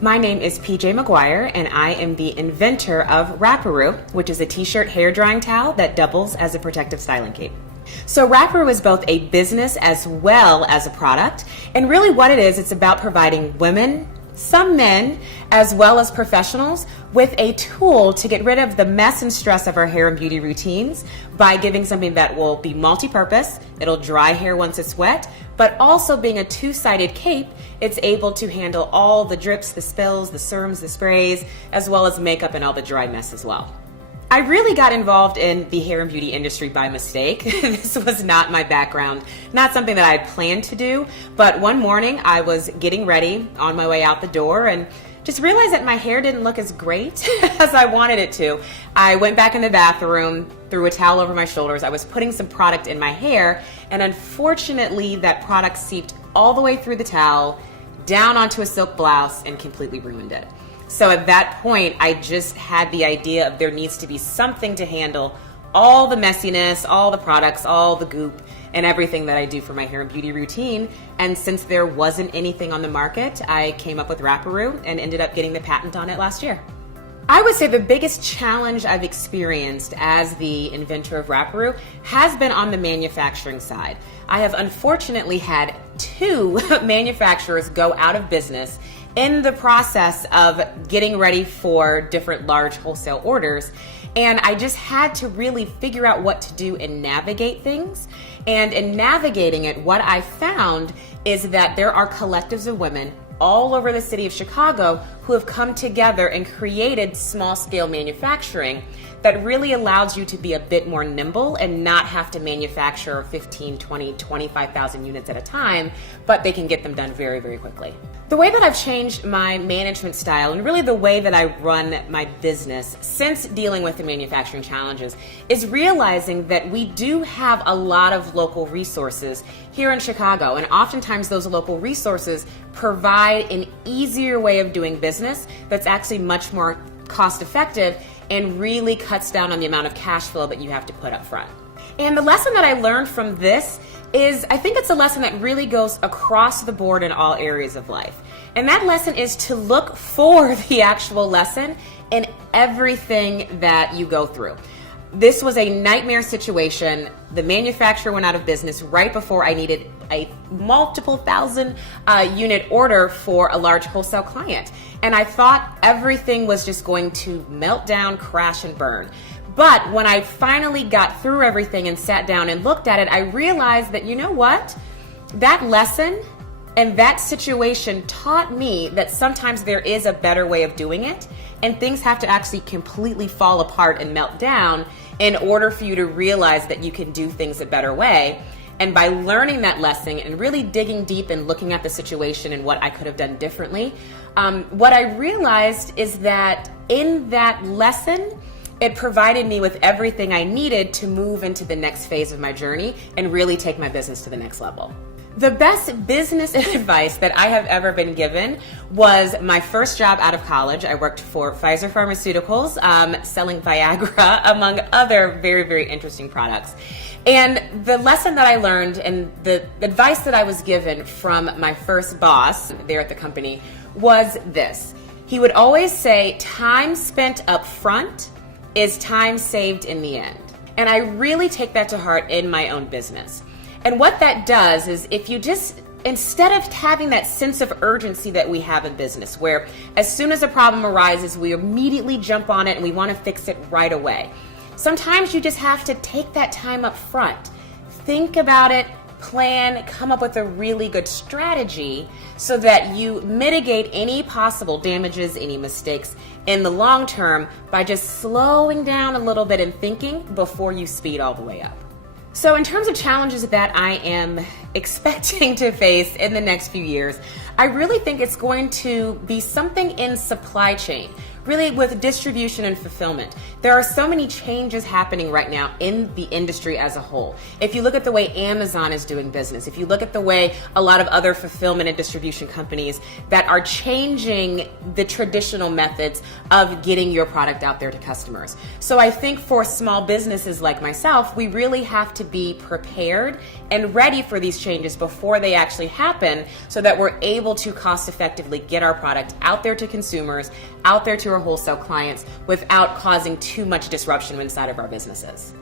My name is PJ McGuire, and I am the inventor of Wrapperoo, which is a t-shirt hair drying towel that doubles as a protective styling cape. So Wrapperoo is both a business as well as a product, and really what it is, it's about providing women, some men, as well as professionals with a tool to get rid of the mess and stress of our hair and beauty routines by giving something that will be multi-purpose. It'll dry hair once it's wet, but also being a two-sided cape, it's able to handle all the drips, the spills, the serums, the sprays, as well as makeup and all the dry mess as well. I really got involved in the hair and beauty industry by mistake. This was not my background, not something that I had planned to do, but one morning I was getting ready on my way out the door and just realized that my hair didn't look as great as I wanted it to. I went back in the bathroom, threw a towel over my shoulders. I was putting some product in my hair, and unfortunately that product seeped all the way through the towel, down onto a silk blouse, and completely ruined it. So at that point, I just had the idea of there needs to be something to handle all the messiness, all the products, all the goop, and everything that I do for my hair and beauty routine. And since there wasn't anything on the market, I came up with Wrapperoo and ended up getting the patent on it last year. I would say the biggest challenge I've experienced as the inventor of Wrapperoo has been on the manufacturing side. I have unfortunately had 2 manufacturers go out of business in the process of getting ready for different large wholesale orders. And I just had to really figure out what to do and navigate things. And in navigating it, what I found is that there are collectives of women all over the city of Chicago who have come together and created small-scale manufacturing that really allows you to be a bit more nimble and not have to manufacture 15, 20, 25,000 units at a time, but they can get them done very, very quickly. The way that I've changed my management style and really the way that I run my business since dealing with the manufacturing challenges is realizing that we do have a lot of local resources here in Chicago, and oftentimes those local resources provide an easier way of doing business that's actually much more cost effective and really cuts down on the amount of cash flow that you have to put up front. And the lesson that I learned from this is, I think it's a lesson that really goes across the board in all areas of life. And that lesson is to look for the actual lesson in everything that you go through. This was a nightmare situation. The manufacturer went out of business right before I needed a multiple thousand unit order for a large wholesale client. And I thought everything was just going to melt down, crash, and burn. But when I finally got through everything and sat down and looked at it, I realized that, you know what? That lesson and that situation taught me that sometimes there is a better way of doing it, and things have to actually completely fall apart and melt down in order for you to realize that you can do things a better way. And by learning that lesson and really digging deep and looking at the situation and what I could have done differently, what I realized is that in that lesson, it provided me with everything I needed to move into the next phase of my journey and really take my business to the next level. The best business advice that I have ever been given was my first job out of college. I worked for Pfizer Pharmaceuticals, selling Viagra, among other very, very interesting products. And the lesson that I learned and the advice that I was given from my first boss there at the company was this. He would always say, time spent up front is time saved in the end. And I really take that to heart in my own business. And what that does is if you just, instead of having that sense of urgency that we have in business, where as soon as a problem arises, we immediately jump on it and we want to fix it right away. Sometimes you just have to take that time up front. Think about it, plan, come up with a really good strategy so that you mitigate any possible damages, any mistakes in the long term by just slowing down a little bit and thinking before you speed all the way up. So in terms of challenges that I am expecting to face in the next few years, I really think it's going to be something in supply chain, really with distribution and fulfillment. There are so many changes happening right now in the industry as a whole. If you look at the way Amazon is doing business, if you look at the way a lot of other fulfillment and distribution companies that are changing the traditional methods of getting your product out there to customers. So I think for small businesses like myself, we really have to be prepared and ready for these changes before they actually happen so that we're able able to cost effectively get our product out there to consumers, out there to our wholesale clients without causing too much disruption inside of our businesses.